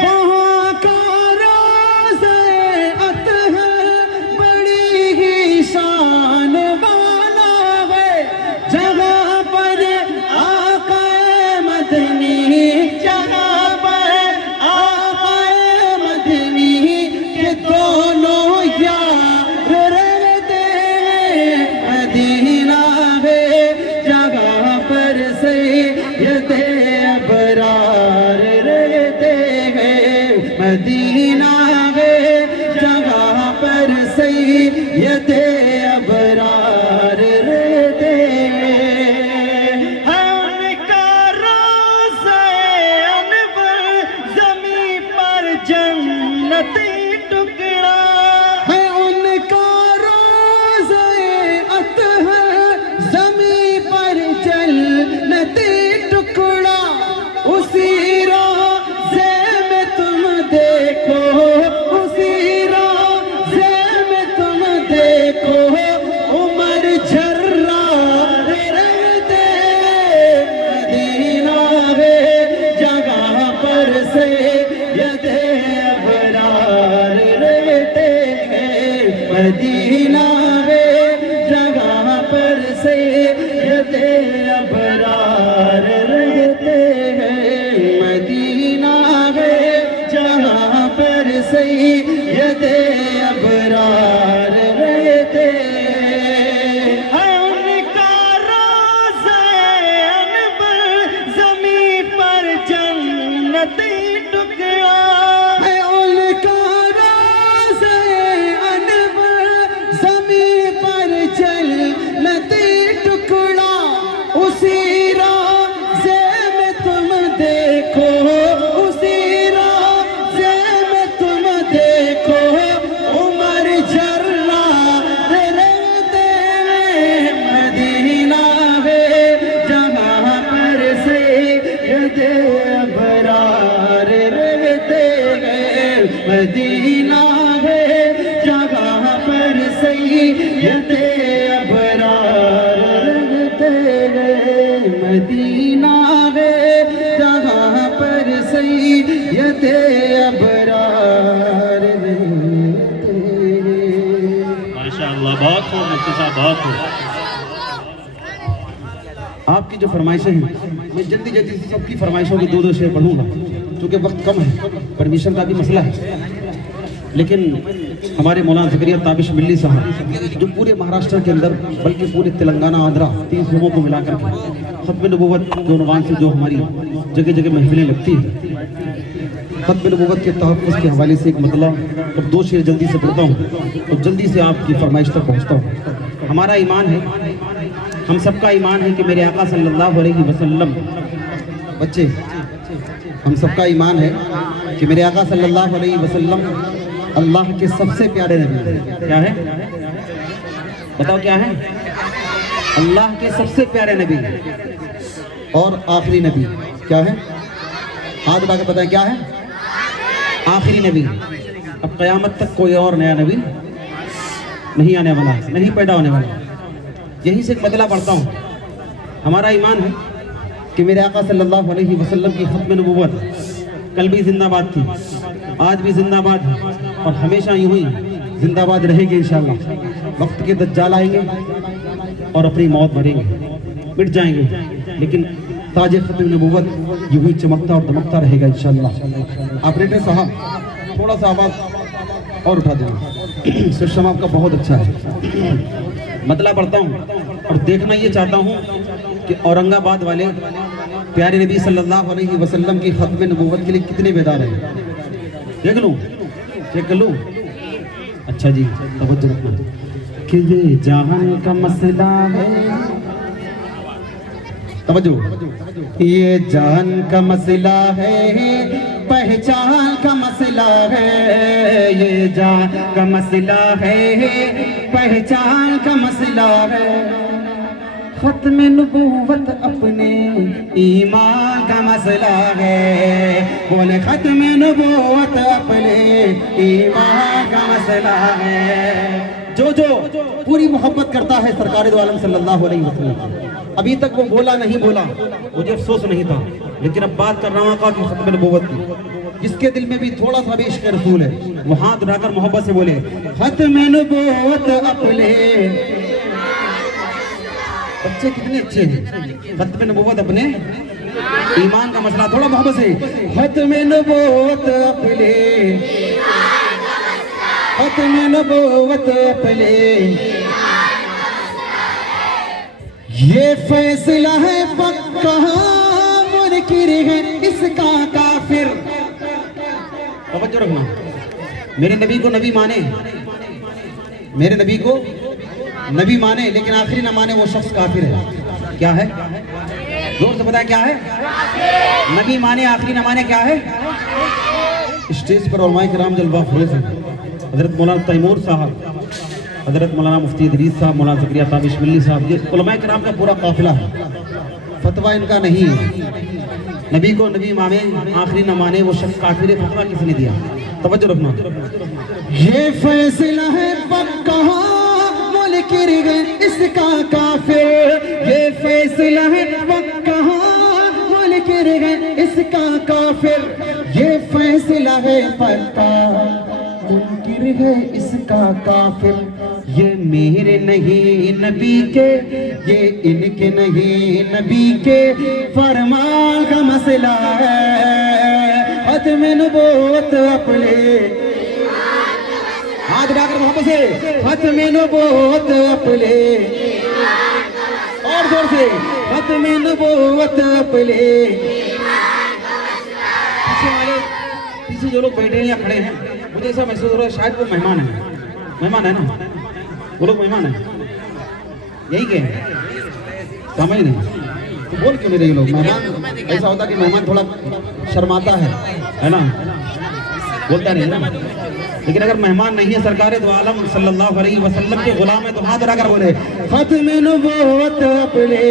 वहाँ का रोज़े अतहर बड़ी ही शान वाला है जहाँ पर आक़ाए मदनी जहाँ पर आक़ाए मदनी के दोनों यार रहते हैं मदीना में जहाँ पर सैयद अबरार रहते हैं मदीना में जहाँ पर सैयद अबरार रहते हैं है उनका रोज़े अनवर ज़मीं पर जन्नती टुकड़ा है उनका रोज़े अतहर ज़मीं पर जन्नती टुकड़ा उसी रोज़े में तुम देखो उसी रोज़े में तुम देखो उमर झर्रार रहते मदीना में जगह पर सैयद अबरार रहते हैं मदीना में जगह पर सैयद अबरार रहते हैं मदीना में जहाँ पर सैयद अबरार रहते हैं है उनका रोज़े अनवर ज़मीं पर जन्नती टुकड़ा है उनका रोज़े अनवर ज़मीं पर जन्नती टुकड़ा उसी रोज़े में तुम देखो उसी रोज़े में तुम देखो उमर झर्रार रहते हैं मदीना में जहाँ पर सैयद अबरार रहते हैं मदीना में जहाँ पर सैयद अबरार रहते हैं मदीना में जहाँ पर सैयद अबरार रहते हैं माशाअल्लाह बहुत खूब मुफ्ती साहब बहुत खूब आपकी जो फरमाइशें हैं मैं जल्दी जल्दी से सबकी फरमाइशों की दो शेर पढ़ूंगा क्योंकि वक्त कम है परमिशन का भी मसला है लेकिन हमारे मौलाना ज़करिया ताबिश मिल्ली साहब जो पूरे महाराष्ट्र के अंदर बल्कि पूरे तेलंगाना आंध्रा 3 सूबों को मिलाकर के खत्म नबूवत के उन्वान से जो हमारी जगह जगह महफिलें लगती हैं खत्म नबूवत के तहफ़्फ़ुज़ के हवाले से एक मतलब और 2 शेर जल्दी से पढ़ता हूँ और जल्दी से आपकी फरमाइश तक पहुँचता हूँ। हमारा ईमान है हम सबका ईमान है कि मेरे आका सल्लल्लाहु अलैहि वसल्लम बच्चे हम सबका ईमान है कि मेरे आका सल्लल्लाहु अलैहि वसल्लम अल्लाह के सबसे प्यारे नबी हैं। क्या है बताओ क्या है अल्लाह के सबसे प्यारे नबी और आखिरी नबी क्या है हाथ उठा के बताएं क्या है आखिरी नबी। अब क़यामत तक कोई और नया नबी नहीं आने वाला नहीं पैदा होने वाला। यहीं से एक बदला पढ़ता हूँ। हमारा ईमान है कि मेरे आका सल्लल्लाहु अलैहि वसल्लम की खत्म नबूवत कल भी जिंदाबाद थी आज भी जिंदाबाद है और हमेशा यूं ही जिंदाबाद रहेगी इंशाअल्लाह। वक्त के दज्जाल आएंगे और अपनी मौत मरेंगे मिट जाएंगे लेकिन ताज खत्म नबूवत यूं ही चमकता और दमकता रहेगा इंशाअल्लाह। ऑपरेटर साहब थोड़ा सा आवाज़ और उठा देना, सिस्टम आपका बहुत अच्छा है। मतला पढ़ता हूँ और देखना ये चाहता हूँ कि औरंगाबाद वाले प्यारे नबी सल्लल्लाहु अलैहि वसल्लम की खत्म नबूवत के लिए कितने बेदार हैं। देख लूँ, चेक कर लूँ। अच्छा जी, तवज्जो रखना कि ये जहान का मसला है, तवज्जो, ये जान का मसला है, पहचान का मसला है, ये जान का मसला है, पहचान का मसला है। खत्म नबूवत अपने ईमान का मसला है, बोले खत्म नबूवत अपने ईमान का मसला है। जो जो पूरी मोहब्बत करता है सरकार दो आलम सल्लल्लाहु अलैहि वसल्लम, अभी तक वो बोला नहीं बोला, मुझे अफसोस नहीं था, लेकिन अब बात कर रहा हूँ आका की खत्म नबूवत की। जिसके दिल में भी थोड़ा सा भी इश्क़ रसूल है वो हाथ उठाकर मोहब्बत से बोले खत्म नबूवत अपने। बच्चे कितने अच्छे हैं। खत्म नबूवत अपने ईमान का मसला, थोड़ा मोहब्बत से खत्म नबूवत अपने, खत्म नबूवत अपने। ये फैसला है पक्का, मुनकिर है इसका काफिर। तवज्जो रखना, मेरे नबी को नबी माने, मेरे नबी को नबी माने लेकिन आखिरी न माने वो शख्स काफिर है। क्या है? जोर से बताया क्या है? नबी माने आखिरी न माने क्या है? स्टेज पर उलमाए किराम जलवा फरोज़ हैं। हजरत मौलाना तैमूर साहब, हजरत मौलाना मुफ्ती इदरीस साहब, मौलाना ज़करिया ताबिश मिल्ली साहब, ये उलमाए किराम का पूरा काफिला है। फतवा इनका नहीं है। नबी को नबी माने आखिरी न माने वो शख्स काफिर है। फतवा किसने दिया? तवज्जो रखना। ये फैसला है पक्का, मुनकिर है इसका काफिर। ये फैसला है पक्का, मुनकिर है इसका काफिर। ये फैसला है पक्का, मुनकिर है इसका काफिर। ये मेरे नहीं नबी के, ये इनके नहीं नबी के फरमान का मसला है। खत्म नबूवत अपने, हाथ उठाकर मोहब्बत से खत्म नबूवत अपने, और जोर से खत्म नबूवत अपने। पीछे जो लोग बैठे हैं या खड़े हैं, मुझे ऐसा महसूस हो रहा है शायद वो मेहमान है। मेहमान है ना, वो लोग मेहमान है, यही के समझ नहीं तो बोल क्यों नहीं रहे लोग? मेहमान ऐसा होता कि मेहमान थोड़ा शर्माता है ना, बोलता नहीं ना। लेकिन अगर मेहमान नहीं है, सरकार दो आलम सल्लल्लाहु अलैहि वसल्लम के गुलाम है, तो हाथ उठाकर बोले खत्म नबूवत अपने।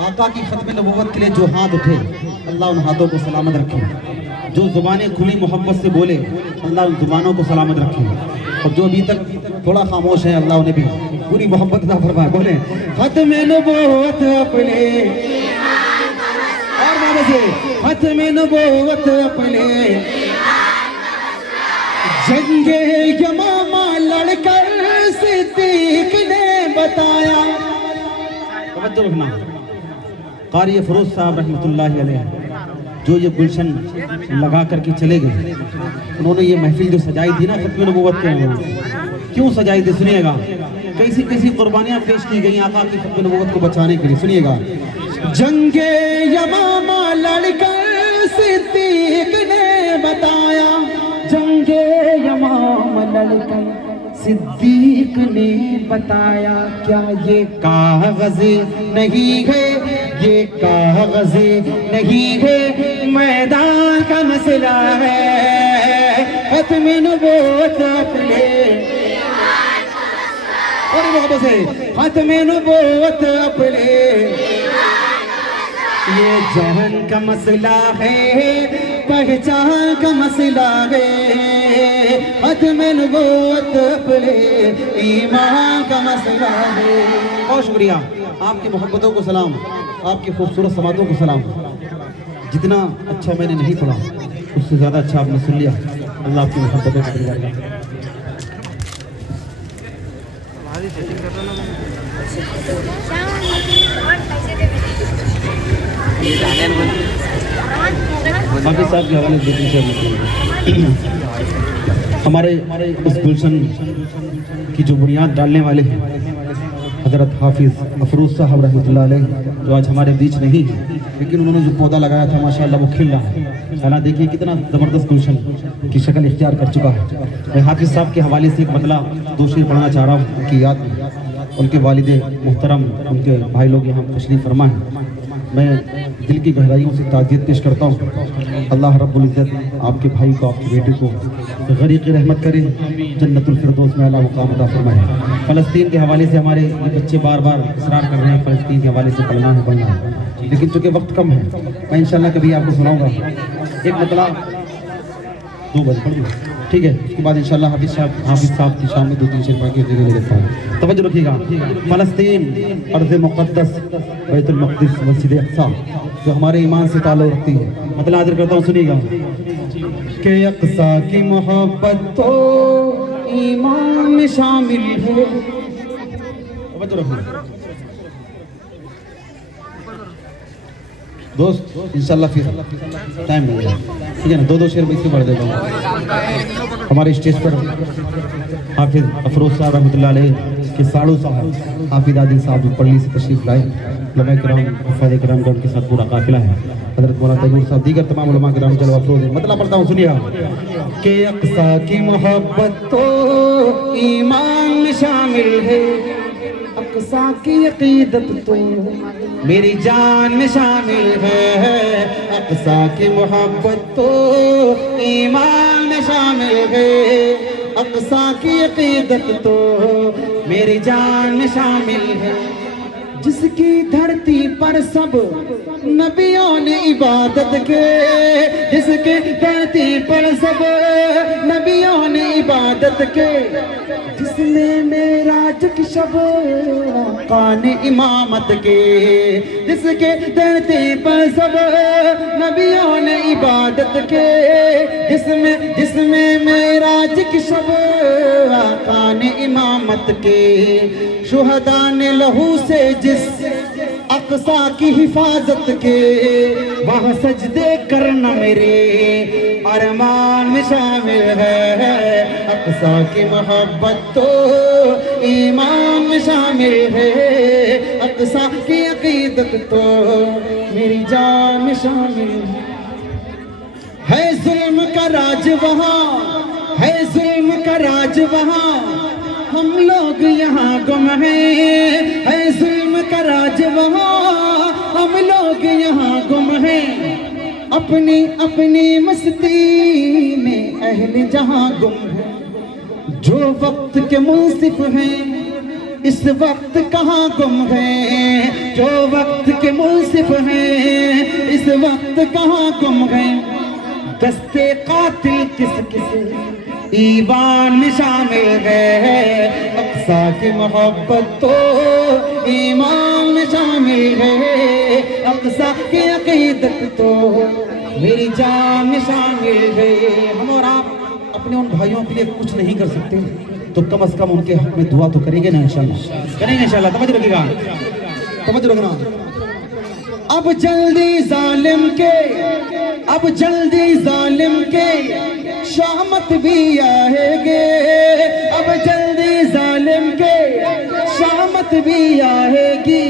आका की खत्म नबूवत के लिए जो हाथ उठे, अल्लाह उन हाथों को सलामत रखे। जो जुबानें खुली मोहब्बत से बोले, अल्लाह उन जुबानों को सलामत रखे। और जो अभी तक थोड़ा खामोश है, अल्लाह उन्हें भी पूरी मोहब्बत अता फरमाए। बोले खत्म नबूवत अपने, और माने से खत्म नबूवत अपने। जंगे यमामा लड़कर सिद्दीक ने बताया। तवज्जो रखना, कारी फरोज साहब रहमतुल्लाहि अलैह जो ये गुलशन लगा करके चले गए, उन्होंने ये महफिल जो सजाई थी ना खत्म नबूवत के, क्यों सजाई थी सुनिएगा। कैसी कैसी कुर्बानियां पेश की गई आका की खत्म नबूवत को बचाने के लिए, सुनिएगा। जंगे यमामा लड़कर सिद्दीक ने बताया, जंगे यमामा लड़कर सिद्दीक ने बताया। क्या ये कागज नहीं है, ये कागज नहीं है, मैदान का मसला है। खत्म नबूवत अपने, और मोहब्बत से खत्म नबूवत अपने। ये जहन का मसला है, पहचान का मसला है। खत्म नबूवत अपने, ईमान का मसला है। बहुत शुक्रिया, आपकी मोहब्बतों को सलाम, आपकी खूबसूरत समातों को सलाम। जितना अच्छा मैंने नहीं पढ़ा, उससे ज़्यादा अच्छा आपने सुन लिया। अल्लाह आपकी मोहब्बतों को परिवार शाम हाफिज साहब के हवाले से हमारे इस गुलशन की जो बुनियाद डालने वाले हैं हज़रत हाफिज़ अफरोज़ साहब रहमतुल्लाह अलैह, जो आज हमारे बीच नहीं है, लेकिन उन्होंने जो पौधा लगाया था माशाअल्लाह वो खिल रहा है ना। देखिए कितना ज़बरदस्त गुलशन की शक्ल इख्तियार कर चुका है। मैं हाफिज़ साहब के हवाले से एक मतलब 2 शेर पढ़ना चाह रहा हूँ उनकी याद में। उनके वालिद मोहतरम, उनके भाई लोग यहाँ तशरीफ़ फरमा हैं। मैं दिल की गहराइयों से ताज़ियत पेश करता हूँ। अल्लाह रब्बुल इज़्ज़त आपके भाई को, आपके बेटे को गरीक़ रहमत करे, जन्नतुल फिरदौस में आला मुक़ाम अता फरमाए। फ़लस्तीन के हवाले से हमारे ये बच्चे बार बार इसरार कर रहे हैं फ़लस्तीन के हवाले से पढ़ना है, लेकिन चूँकि वक्त कम है, मैं इंशाअल्लाह कभी आपको सुनाऊँगा। एक मतलब 2 बजे पढ़ लूँ, ठीक है। उसके बाद इंशाअल्लाह हाफिज़ साहब की शाम में 2-3 शेर पढ़ के ले लेता हूँ। तवज्जो रखिएगा। फ़लस्तीन अर्ज़ मुक़द्दस बैतुल मक़दिस मस्जिद अक़सा जो हमारे ईमान से ताल्लुक़ रखती है, मतलब आदर करता हूँ, सुनिएगा कि अक़सा की मोहब्बत तो ईमान में शामिल है। तवज्जो रखिएगा दोस्त, इंशाअल्लाह फिर टाइम मिलेगा, ठीक है ना। 2-2 शेर इससे पढ़ देता हूँ। हमारे स्टेज पर हाफिज़ अफरोज़ साहब रहमतुल्लाह अलैह के साड़ू साहब हाफिज़ आदिल साहब जो पढ़ली से तशरीफ़ लाए, उलमा किराम, हफ़ाज़ किराम का उनके साथ पूरा काफ़िला है। हज़रत मौलाना तैमूर साहब, दीगर तमाम उलमा किराम जलवा अफरोज़ हैं। मतलब पढ़ता हूँ, सुनिएगा कि अक़सा की मोहब्बत तो ईमान में शामिल है, अक़सा की अक़ीदत तो मेरी जान में शामिल है, अक़सा की मोहब्बत तो ईमान में शामिल है, अक़सा की अक़ीदत तो मेरी जान में शामिल है। जिसकी धरती पर सब नबियों ने इबादत के, जिसकी धरती पर सब नबियों ने इबादत के, जिसने मेराज की शब कान इमामत के, जिसके धरती पर सब नबियों ने इबादत के, जिसमें मेराज की शब कान इमामत के, शुहदा ने लहू से जिस अक़सा की हिफाजत के, वहाँ सजदे करना मेरे अरमान में शामिल है, अक़सा की मोहब्बत तो ईमान में शामिल है, अक़सा की अक़ीदत तो मेरी जान में शामिल है। जुल्म का राज वहाँ है, जुल्म का राज वहाँ, हम लोग यहाँ गुम हैं, जुल्म का राज वहाँ, हम लोग यहाँ गुम हैं, अपनी अपनी मस्ती में अहल जहाँ गुम है। जो वक्त के मुंसिफ हैं इस वक्त कहाँ गुम हैं, जो वक्त के मुंसिफ हैं इस वक्त कहाँ गुम हैं। दस्ते कातिल किस किस ईमान में शामिल है, अक़सा की मोहब्बत तो ईमान में शामिल है, अक़सा की अक़ीदत तो मेरी जान में शामिल है। हम और आप अपने उन भाइयों के लिए कुछ नहीं कर सकते, तो कम से कम उनके हक में दुआ तो करेंगे ना, इंशाल्लाह करेंगे, इंशाल्लाह। तवज्जो रखिएगा, तवज्जो रखना। अब जल्दी जालिम के, अब जल्दी जालिम के शामत भी आएगे, अब जल्दी जालिम के शामत भी आएगी,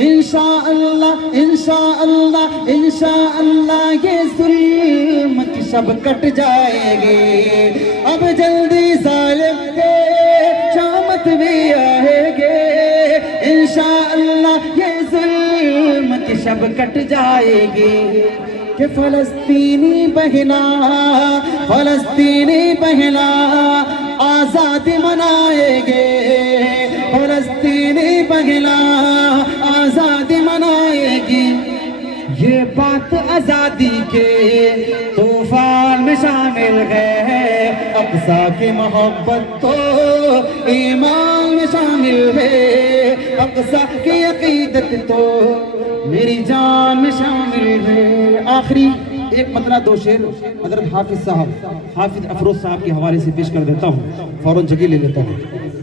इंशाअल्लाह इंशाअल्लाह इंशाअल्लाह ये जुल्म की सब कट जाएगी। अब जल्दी जालिम के शामत भी आएगे, इंशाअल्लाह ये जुल्म की सब कट जाएगी। कि फ़लस्तीनी बहना आज़ादी मनाएंगे, फ़लस्तीनी बहना आज़ादी मनाएगी। ये बात आज़ादी के तूफान में शामिल है, अक़सा की मोहब्बत तो ईमान में शामिल है, अक़सा की अक़ीदत तो मेरी जान में शामिल है। आखिरी एक मतला 2 शेर हज़रत हाफिज़ साहब, हाफिज़ अफरोज़ साहब के हवाले से पेश कर देता हूँ, फ़ौरन जगह ले लेता हूँ।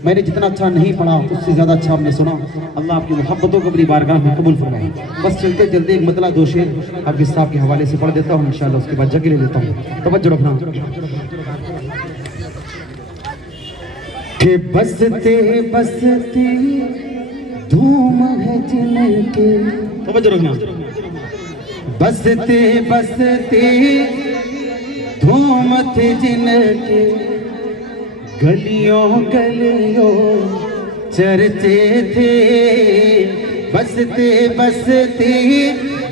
मैंने जितना अच्छा नहीं पढ़ा उससे ज़्यादा अच्छा आपने सुना। अल्लाह आपकी मोहब्बतों को अपनी बारगाह में कबूल फरमाए। बस चलते चलते एक मतला दो शेर अब इस साहब के हवाले से पढ़ देता हूँ इंशाल्लाह, उसके बाद जगह ले लेता हूँ। तवज्जो रखना कि बसते बसते धूम है जिनके, तवज्जो रखना, बसते बसते धूम थे जिनके, गलियों गलियों चर्चे थे, बसते बसते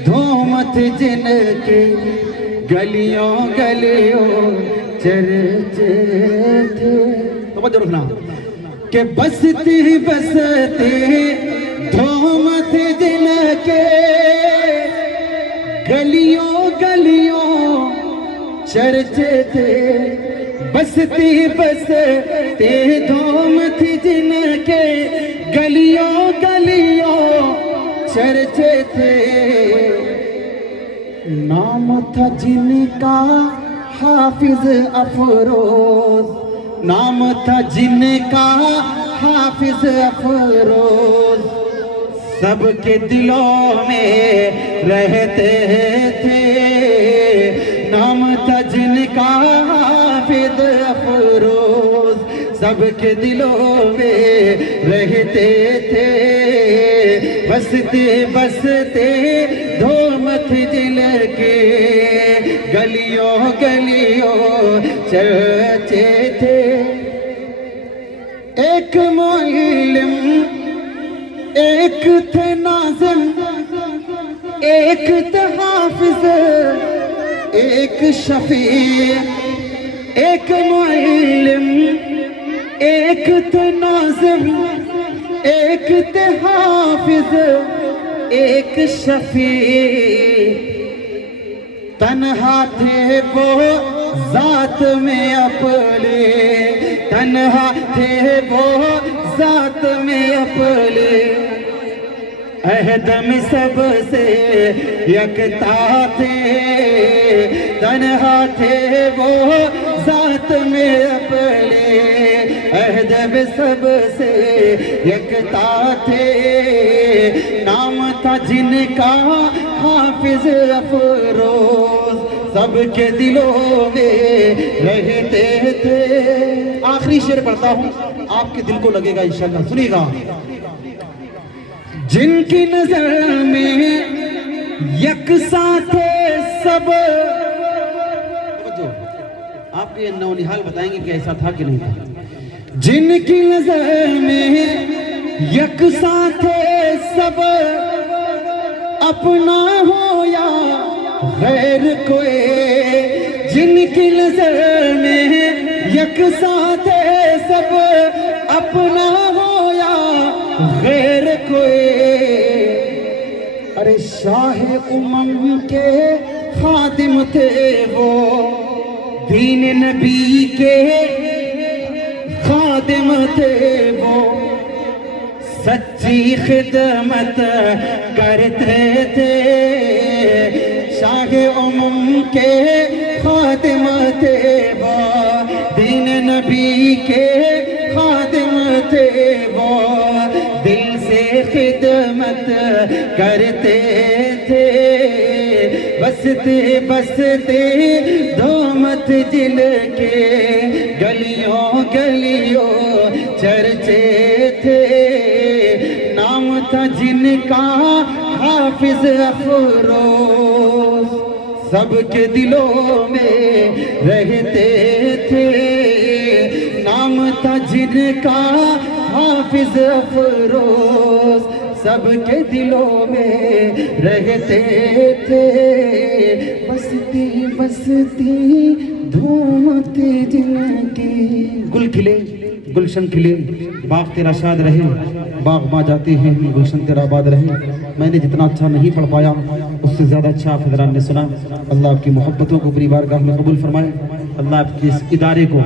धूम थे जिनके, गलियों गलियों चर्चे थे। तो रखना कि बसते बसते धूम थे जिनके, गलियों गलियों चर्चे थे, बसते बसते धूम थी जिनके, गलियों गलियों चर्चे थे। नाम था जिनका हाफिज अफरोज, नाम था जिनका हाफिज अफरोज, सबके दिलों में रहते थे। नाम था जिनका हाफिज अफरोज, सबके दिलों में रहते थे, बसते बसते धूमत दिल के, गलियों गलियों चर्चे थे। एक मुअल्लिम एक थे नाज़िम, एक थे हाफिज एक शफीर, एक मुअल्लिम एक थे नाज़िम, एक थे हाफिज एक शफीर, तन्हा थे वो जात में अपने, तन्हा थे वो जात में अपने, अहदम सबसे यकता थे, तन्हा थे वो जात में अपने, अहदम सबसे यकता थे। नाम था जिनका हाफिज अफरोज, सबके दिलों में रहते थे। आखिरी शेर पढ़ता हूँ, आपके दिल को लगेगा इंशाल्लाह, सुनिएगा। जिनकी नजर में यकसा थे सब, आप ये नौनिहाल बताएंगे कि ऐसा था कि नहीं था। जिनकी नजर में यकसा थे सब, अपना हो या गैर कोई, जिनकी नजर में यकसा थे सब, अपना हो या गैर कोई। अरे शाह उमम के खादिम थे वो, दीन नबी के खादिम थे वो, सच्ची खिदमत करते थे। शाह उमम के खादिम थे वो, दीन नबी के खादिम थे वो, दिल से खिदमत करते थे। बसते बसते धूमत जिल के, गलियों गलियों चर्चे थे। नाम था जिनका हाफिज अफरोज, सबके दिलों में रहते थे। नाम था जिनका हाफिज अफरोज, सबके दिलों में रहते थे। बसती बसती धूमती जिनकी, गुल खिले गुलशन खिले, बाग तेरा शाद रहे, बाग माँ जाते हैं गुलशन तेरा आबाद रहे। मैंने जितना अच्छा नहीं पढ़ पाया उससे ज़्यादा अच्छा आप हज़रात ने सुना। अल्लाह आपकी मोहब्बतों को अपनी बारगाह में कबूल फरमाए। अल्लाह आपके इस इदारे को,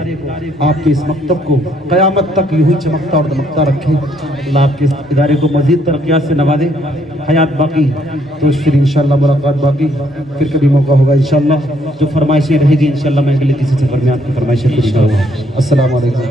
आपके इस मकतब को क़यामत तक यूं ही चमकता और दमकता रखे। अल्लाह आपके इस इदारे को मज़ीद तरक्यात से नवाजे। हयात बाकी तो फिर इंशाअल्लाह मुलाकात बाकी, फिर कभी मौका होगा इंशाअल्लाह। जो फरमाइशें रहेगी इंशाअल्लाह मैं अगले किसी सफ़र में आपकी फरमाइशें पूरी करूँगा। अस्सलाम वालेकुम।